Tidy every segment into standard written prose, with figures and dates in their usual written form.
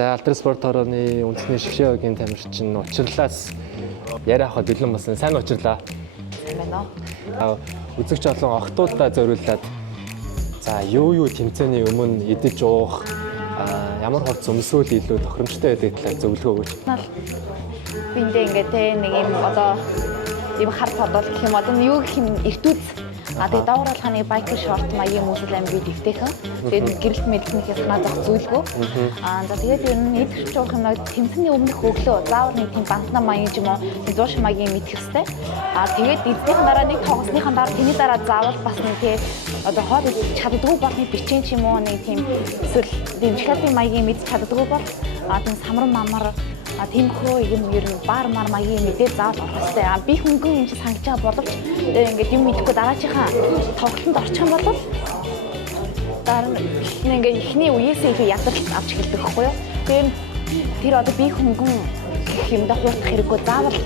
За алдар спорт хорооны үндэсний шгшээгийн тамирчин учирлаас яриа хаад бэлэн болсон. Сайн учирлаа. Байна уу. Үзэгч олон огтуудаа зориуллаад за юу тэмцээний өмнө идэж уух ямар хувц өмсөөл илүү тохиромжтой байдаг талаар зөвлөгөө өгөөч. Биндээ ингээд нэг юм одоо ийм хар подол гэх юм одоо юу гэх юм эртүүц тэгээ давар алханы байкер шорт маягийн мөсөл амиг дэвтэйхэн. Тэгээд гэрэлт мэдлэх яснаа зах зүйлгүй. За тэгээд ер нь идэж уух юм тэмцээний өмнөх өглөө заавар нэг тийм бантна маягийн юм уу 100 маягийн мэдэх хэвээр. Тэгээд эднийхэн дараа нэг тоглосныхан дараа тэний дараа заавал бас нэг тийм одоо хоол идэж чаддгүй болны бичэн ч юм уу нэг тийм эсвэл дэмжлэлийн маягийн мэдж чаддгүй бол тийм самран мамар тиймхүү юм ер нь бар мар маягийн мэдээ заавал орох хэрэгтэй. Би хөнгөн юм чи сангаж байгаа боловч ингээд юм мэдэхгүй дараачихаа тоглолтод орчих юм бол дараа нь ингээд ихний үеэсээ их ядарч авч эхэлдэг байхгүй юу. Тэр одоо би хөнгөн гэх юмдаа хуурдах хэрэггүй заавал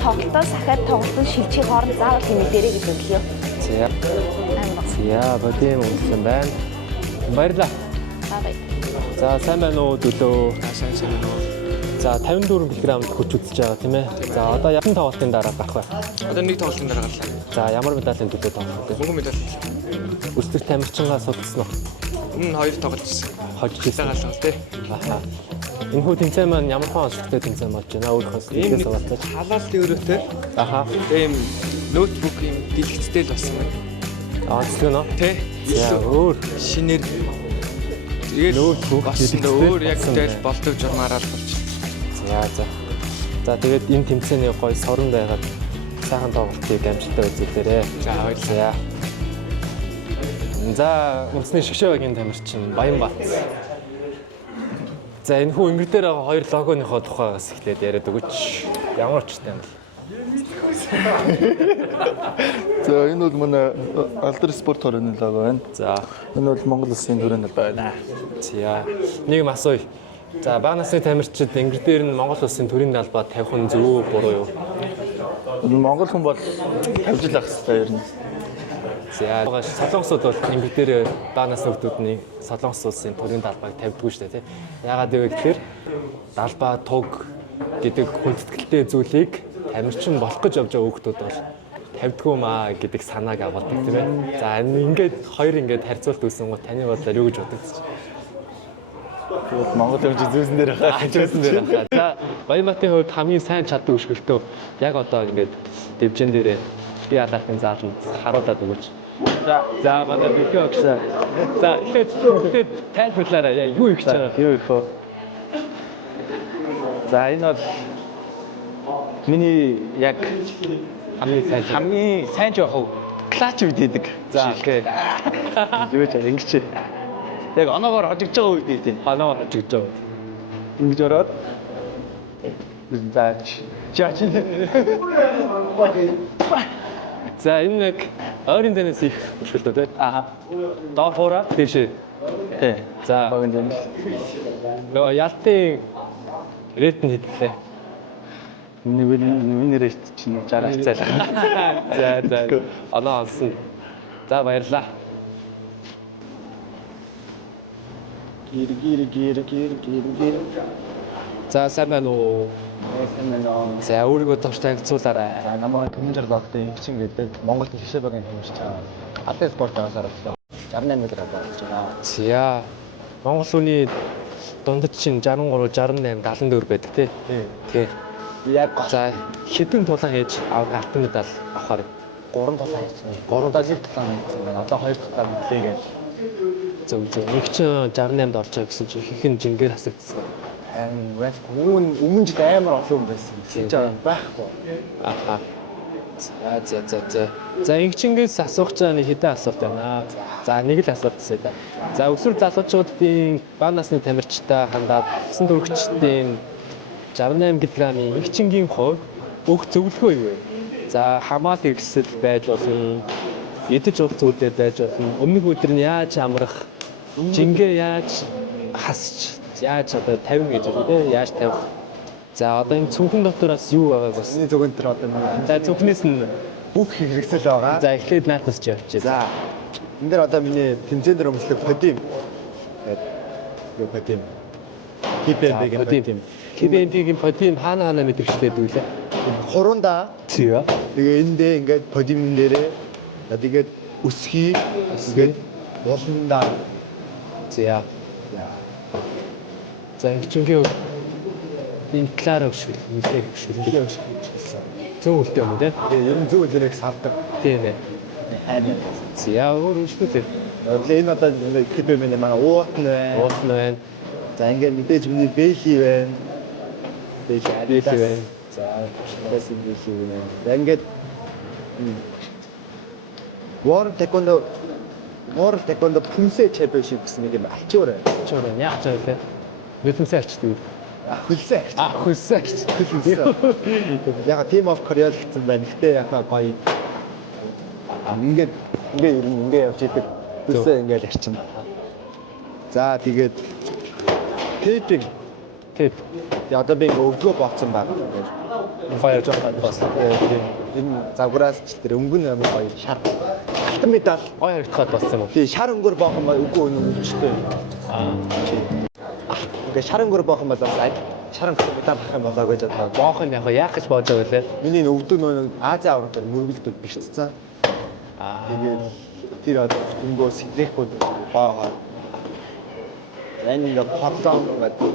тоглолтоос ахаад тоглолтын шилжих хооронд заавал тийм мэдэрэй гэж бодлоо. За бодим үнсэн байна. Баярлалаа. За сайн байна уу дөлөө? Сайн байна уу? За 54 кг-д хүч үзэж байгаа тийм ээ. За одоо яхан тоглолтын дараа гарах вэ? Одоо нэг тоглолтын дараа гарлаа. За ямар медалийн төлөө тоглох вэ? Мөнгөн медаль. Өсвөр тамирчингаа судалсан уу? Өмнө 2 тоглолцсон. Хожижсэн галаа тий. Аха. Энэ хүү тэмцээн маань ямар хаан онцлогтой тэмцээн болж байна? Өөрийнхөөс тийгээс болоод халаалтын өрөөтэй. Аха. Тийм ноутбук юм дэлгэцтэй л болсон байна. Онцлог нөө? Тий. За өөр шинээр тэгэл ноутбук өөр яг тэл болдог журмаараа л болж. За тэгээд энэ тэмцээний гоё сорон байгаад сайхан тоглолтыг амжилттай үзүүлээрэй. За баярлалаа. За үндэсний шгшээгийн тамирчин Баянбат. За энэ хүү ингэр дээр байгаа хоёр логоныхоо тухайгаас эхлээд яриад өгөөч. Ямар очтой юм бэ? За энэ бол манай алдар спорт хорооны лого байна. За энэ бол Монгол Улсын төрийн алба байна. За нэг юм асууя. За бага насны тамирчид ингэр дээр нь Монгол Улсын төрийн албаа тавих нь зөв үү буруу юу? Монгол хүн бол тавьж л ах хэрэгтэй юм. За солонгосууд бол ингэр дээр бага насны хүмүүсийн Солонгос Улсын төрийн албааг тавьдгүй шүү дээ тий. Яагаад гэвэл тэгэхээр албаа туг гэдэг хүндэтгэлтэй зүйлийг тамирчин болох гэж явж байгаа хүмүүс бол тавьдгүй маа гэдэг санааг агуулдаг тийм ээ. За ингээд хоёр ингээд харьцуулт үүсэн гоо таны бодлоор юу гэж бодогдчих? Монгол хэмж зүүсэн дээр хаа. За Баянбатын хувьд хамгийн сайн чаддаг өшгөлтөө яг одоо ингээд дэвжэн дээрээ би алаахын зааланд харуулад өгөөч. За манай бикэ өгсөн. За эхлээд тайлбарлаарай яа юу их ч байгаа. Юу их вэ? За энэ бол миний яг хамгийн сайн жоох клач үед идэг. За окей. Юу ч ингэж яг оноогоор хожигдж байгаа үед идэв. Оноогоор хожигдж байгаа. Ингэж ороод За энэ нэг ойрын дэнэс их өшгөлтөө тий. Доор хуураа тийшээ. Тий. За багын дэнэс. нөгөө ялтын рейтинг хэдлээ. Миний рейт чинь 60 цайлаа. За оноо олсон. За баярлаа. Гэр. За сайн байна уу? За өөрийгөө товч танилцуулаарай. За намайг Түмэнжэр багтын игчин гэдэг Монголд шгшээ багийн тамирч байгаа. Алдар спортоос оролцсон. 68 метр болж байгаа. За Монгол хүний дундад чинь 63, 68, 74 байдаг тий. Тэгээ. Яг за хэдэн тулаан хийж алтан медаль авахаар 3 тулаан хийсэн. 3 тулаан хийсэн байна. Одоо 2 тулаан хийлээгээд. Зөв. Нэг чинь 68-д орж байгаа гэсэн чинь ихэнх жингээр хасагдсан. Өмнө жил амар олон хүн байсан. Хийж байгаа байхгүй. Аха. За ингэчингээс асуух гэж нэг хэдэн асуулт байна. За нэг л асуулт асууя да. За өсвөр залуучуудын бага насны тамирчтай хандаад 9 дөрөвчдийн 68 кг-ийн игчингийн хувь бүх зөвлөгөө юу вэ? За хамаал хэрэгсэл байж болно. Идэж уух зүйлүүд байж болно. Өмнөх өдөр нь яаж амрах, жингээ яаж хасч, яаж одоо 50 гэж үү? Яаж тавих? За одоо энэ цүнхэн дотор бас юу байгааг бас. Миний зөвгөн дээр одоо нэг. За цүнхнээс нь бүх хэрэгсэл байгаа. За эхлээд наатас ч явчих. За энэ дээр одоо миний тэмцээн дээр өмслөх подим. Юу подим? KPMG-ийн KPMG-ийн подим хаана мэдэрчтэй дүүлээ. хуруундаа Тийм. тэгээ эндээ ингээд подимн дээрээ тэгээд өсхий ингээд болондаа За. За ингэчингээ энэ талаараа өшгөл, нэлээд өшгөл. Зөв үлдээ юм тий. тэгээ ер нь зөв үлээх сардаг. Тийм ээ. За өөр өшгөл. Энэ одоо KPMG-ийн манай уутны байна. Уусна байна. За ингээд мэдээж миний Бэйли байна. Бэйли байна. За бас ингэж байна. За ингээд World Taekwondo Pumse Championship гэсэн нэг юм ачуур байна. Чор яах ч вэ? Нүдмсээ арчдаг. Хөлсөө. Хөлсөө. Яг Team of Korea гэсэн байна. Гэтэ яг гоё. Ингээд ер нь ингээд явж идэг. Хөлсөө ингээд арчна. За тэгээд Taping. Тэп. Одоо би өвдгөө бооцсон баг. Fire жоох бас. Энэ загвараас ч тэр өнгөн амар гоё шар. Алтан медаль. Гоё харагдахад болсон юм уу? Тий шар өнгөр боох юм үгүй өнгөчтэй. Ингээ шар өнгөр боох юм бол бас шар өнгөр медаль авах юм болоо гэж бодлоо. Боох нь яах гэж бодож байлаа. Миний өвдөг нөө Азийн аврагтаар мөргөлдөг бишцсэн. Тэгээд тэр одоо өнгөө сэтрээхгүй боогоо. Энэ ингээ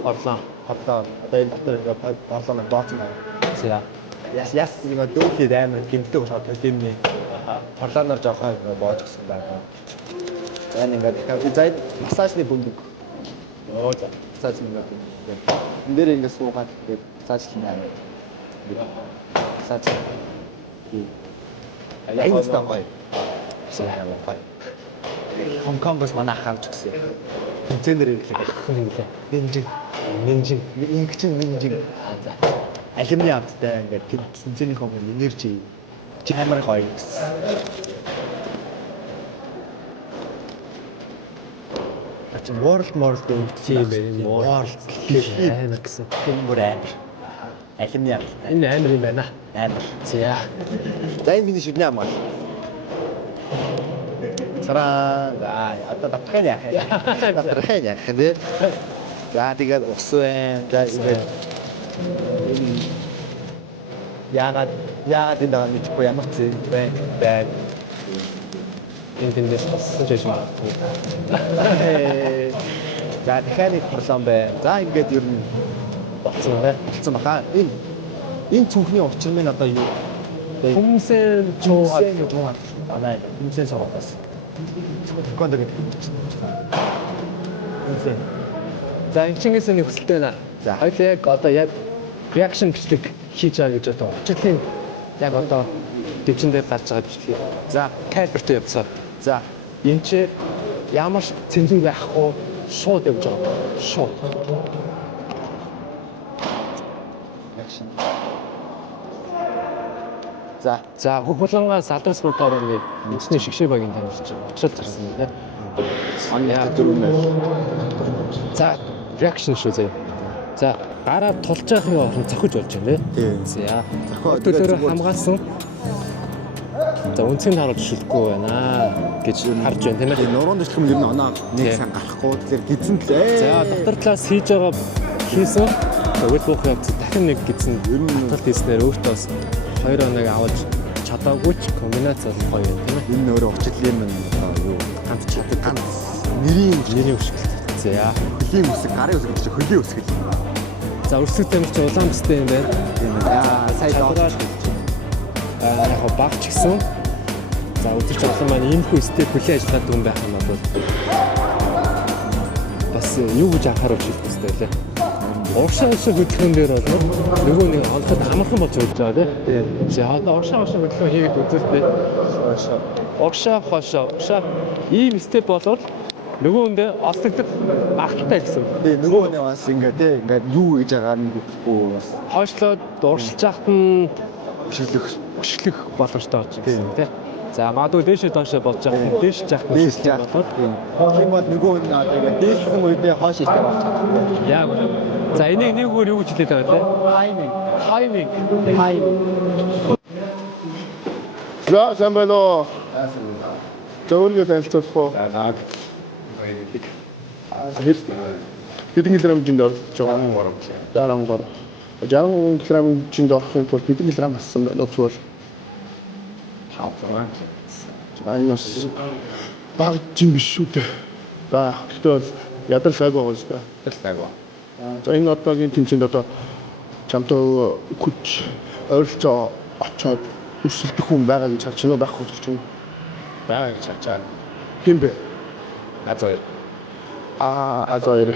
орлоо. Одоо энэ дээр ингээ орлоо бооцсон байна. За. Яс ингээ дүүхий амар гэмтдэг шат төлөмний. Парланаар жоохоо боож гсэн байна. Энэ ингээ тэгэхээр зайд массажны бөмбөг. Оо за. Массаж ингээ. Энд дээр ингээ суугаад тэгээд массаж хийнэ. Массаж. Энэ стан гоё. Сайн гоё. Хонконгоос манай хавч гсэн. Тэнцэнээр ирлээ. Минжин. Ингэчин минжин. За. Алимны авттай ингээд тэнцэний хом энержи чамар гоё гэсэн. Ачаа World Тийм ээ. World амар гэсэн. тийм бүр амар. Алимны авт. Энэ амар юм байна. Амар. За. За энэ миний шүдний амгаал. Сара одоо татхын яах вэ? Татхын яах вэ? За тэгээд ус байна. За ингээд яагаад энэ даа мэдгүй ямар ч юм байна. Энэ тэндээс болсон ч юм. За дахиад нэг проблем байна. За ингээд ер нь Болсон бай. болсон баха. Энэ цүнхний учир нь одоо юу? Хүмүүсээ чуугаад Анаа хүмүүсээ сонгоос. Тэквондо гэдэг. Хүмүүсээ. За Чингисийн хүсэлтэй байна. За. Хоёул яг одоо яг реакшн бичлэг хийж байгаа гэж одоо учирлын яг одоо дэвчин дээр гарч байгаа бичлэг. За, калберт явцгаа. За, энэ ч ямар цензур байхгүй шууд явж байгаа. Шууд. Action. За, хөхөлөнгөө салдар спортоор ингээд үсний шигшээ багийн танилцж очиод гарсан юм тийм. Яа дөрөвнөө. За, реакшн шүү зэ. За, гараа тулж яахын оронд зохиж болж байна Тийм. За, төлөөрөө хамгаалсан. За, үнцгийг харуулж шилдэхгүй байна гэж харж байна тийм ээ. Нуруунд ишлэм ер нь оноо нэг сан гарахгүй тэгэхээр гизэн л За, доктор талаас хийж байгаа хийсэн. Өгөл буух явц дахин нэг гизэн ер нь тал хийснээр өөртөө бас 2 хоног авалж чадаагүй ч комбинац бол гоё юм тийм ээ. энэ өөрөө учлалын минь юу ганц чаддаг ганц нэрийн өшгөл. За, хөлийн үсэг гарын үсэг гэж хөлийн үсэг. за өрсөг тамирч улаан бүстэй юм байна. Тийм ээ. Яа сая доош. Яг багч гисэн. За, үзэж олон маань иймэрхүү степ хөлийн ажиллагаад дүн байх юм бол бас юу гэж анхааруулж хэлэх хэрэгтэй лээ. Уршаа шиг хөдөлгөөн дээр бол нөгөө нэг онцод амархан болж байгаа тийм. За одоо уршаа хөдөлгөөн хийгээд үзэлтэй. Уршаа ийм степ болоод нөгөө хүндээ олдогдох багталтай гэсэн. Тэгээ нөгөө нь бас ингээ тий ингээ юу гэж байгаа нь үгүй бас Хойшлоод уршилж яхад нь өшөглөх боломжтой болж гэсэн тийм. За магадгүй дээшээ доошоо болж байгаа. Дээш жаах болоод тийм бол нөгөө нь одоо ингээ дээшлэх үедээ хоош ихтэй болж байгаа. Яг за энийг нэггээр юу гэж хэлээд байгаа вэ? Timing. За сайн байна уу? Зөвхөн танилцуулах уу? Хэдэн килограммжинд орж байгаа? 63. 63 килограммжинд орохын тулд хэдэн килограмм ассан бэ? Нууцвал 5. За энэ бас баг жим биш шүү дээ. За гэхдээ бол ядар сайг байгаа шүү дээ. Сайг ба. За энэ одоогийн тэмцээнд одоо чамтай хүч ойролцоо очоод өсөлдөх хүн байгаа гэж харж байна уу? Байхгүй ч юм. байгаа гэж харж байгаа. Хин бэ? Азой. Азой.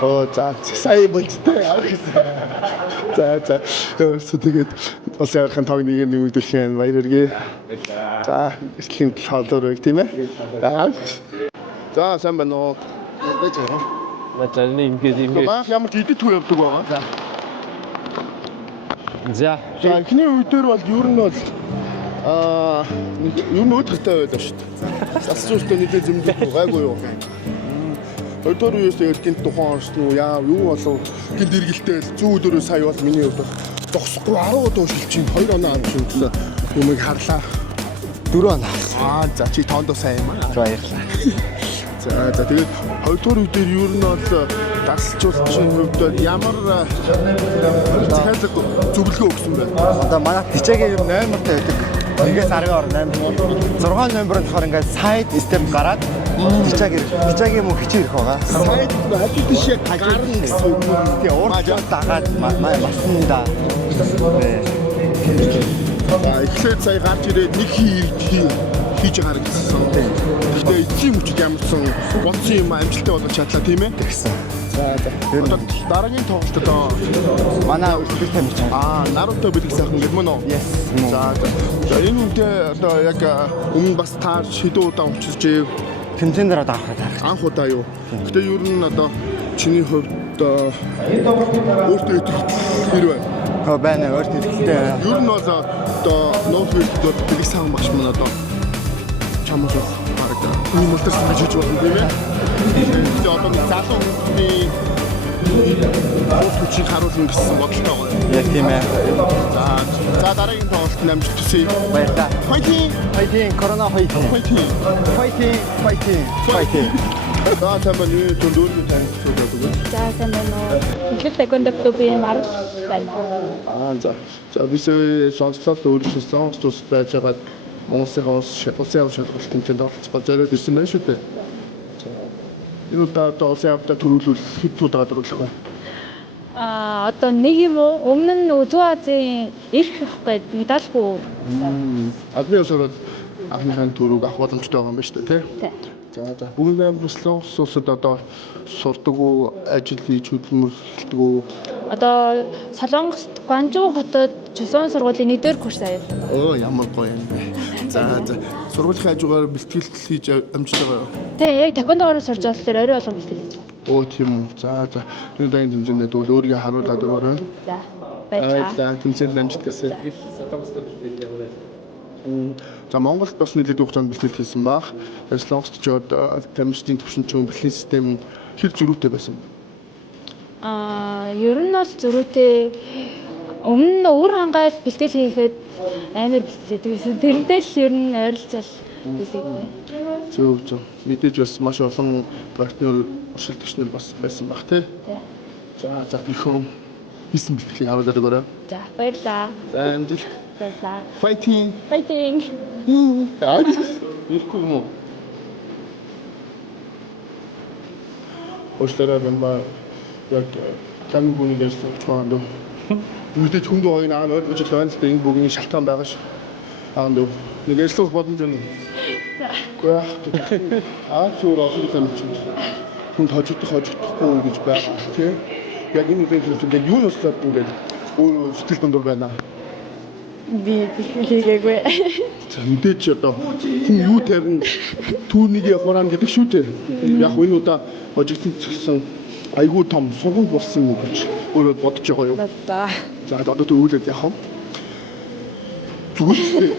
Оо за сая болтой яах вэ? За тэгээд улсын аврахын тоог нэг нэмэгдүүлэх баяр хүргэе. За эслийн талаар үг тийм ээ. За сайн байна уу? Начальник ингээд Баах ямар ч идэт үе явдаг байгаа. За. За эхний үе дээр бол ер нь бол ер нь өдөртэй байлаа шүү дээ. Асуустай нийлээ зэмлэх гайгүй юу? Өдөр үеэс тэгээд гинт тухайн орсон уу яа юу болов гинт дэргэлтэй зүү өдрөө сая бол миний хувьд зогсохгүй 10 удаа шилжин 2 оноо авч үзсэн юмыг харлаа 4 оноо. За чи тоондоо сайн юм аа. Баярлалаа. За тэгээд хоёрдугаар үе дээр ер нь бол дасалжуулагчийн хувьд ямар захиалга зөвлөгөө өгсөн бэ? Одоо манай тичээгээ ер нь 8-тай байдаг. 1-ээс 10-ын ор 8. 6 номерод болохоор ингээд сайд степ гараад тичээгээ мөн хичээх байгаа. Сайд ажил тишээ гарна гэсэн үг. Тэгээ урд дагаад басна да. Эхлээд сая гарч ирээд нэг хийж байгаа гэсэн. Гэхдээ эцсийн мөчд ямарсан бодсон юм амжилттай болох чадлаа тийм ээ. Тэгсэн. Одоо дараагийн тоглолт одоо Манай үлдэх тамирч. Наруто бэлэг сайхан гэдэг мөн үү? Yes. За энэ үедээ одоо яг өмнө бас таарч хэдэн удаа учирч ив Тэмцээн дээр одоо авах гэдэг. анх удаа юу. Гэтэ ер нь одоо чиний хувьд өөртөө хэр байна? Байна өөртөө ихтэй. Ер нь бол одоо ноутбук бэлэг сайхан багш мөн одоо чамаас баг ийм үлдэрс гэж хийж болно тийм ээ. Тэгээд одоо залуу хүмүүсийн хүчийг харуулна гэсэн бодолтой байна. Яг тийм ээ. За дараагийн тоглолт амжилт хүсье. Баярлалаа. Fighting! Корона fighting. За сайн байна уу? Төндөөний танилцуулаад өгөөч. За сайн байна уу. Ихэнх тэквондо клубын марс байна. За бисээ сонсоод өөрөөсөө сонсож байж байгаа Монголын улсын шалгалт тэмцээнд оролцож зориод ирсэн байна шүү дээ. Энэ удаа улсын авто төрүүлвэл хэд удаа дөрвөлөх вэ? Одоо нэг юм уу? Өмнө нь Зүүн Азийн эрх авах гээд медальгүй. Адны усраад анхныхаа төрөг авах боломжтой байгаа юм байна шүү дээ, тий? За бүгд амжилтлан улсууд одоо сурдаг уу, ажил хийж хөдөлмөрлөдөг үү? Одоо Солонгост Гуанчжоу хотод Чусон сургуулийн 1-р курс аяа. Ямар гоё юм бэ. За сургуулийн хажуугаар бэлтгэл хийж амжилт байгаа юу? Тэг яг тэквондогоор сурж байгаа болохоор орой болгон бэлтгэл хийж байгаа. Тийм үү. За энэ дагийн тэмцээнд бол өөрийгөө харуулад өгөөрэй. За баярлалаа. Тэмцээнд амжилт хүсье. За Монголд бас нэлээд хугацаанд бэлтгэл хийсэн баг. Солонгост ч тамирчдын төвшинчийн бэлтгэлийн систем хэр зөрүүтэй байсан бэ? Ер нь бол зөрүүтэй. Өмнө нь өр хангаад бэлтгэл хийхэд амар бэлтгэсэн. Тэрнтэй л ер нь ойролцоол бэлтгэв. Зөв. Мэдээж бас маш олон партнер өршөлтөгчнөр бас байсан баг тий. За бихэн хийсэн бэлтгэлийг харуулдаг өрөө. За баярлалаа. За амжилт. Баярлалаа. Fighting. Ирэхгүй юм уу? Очлаараа бэмба яг тамиг бүнийг ярьсан чамд. Үүтэй хүнд ойн аа нөр гэж л байна л да энэ бүгийн шалтгаан байгаа ш. Нэг ярьслах боломж байна. Гэхдээ чуур олон тамирч хүнд хожигдохгүй гэж байна тий. Яг энэ үеийн зүйлүүд юу нуслаад ингээд өөр сэтгэл дундуур байна. Би хийгээгүй. Мэдээч одоо хүн юу тарин түүнийг явахраа гэдэг шүү дээ. Яг энэ удаа хожигдсон гэсэн айгүй том сургууль болсон юм гэж өөрөө бодож байгаа юу? За одоо төвлөд яах вэ? Зүгээр.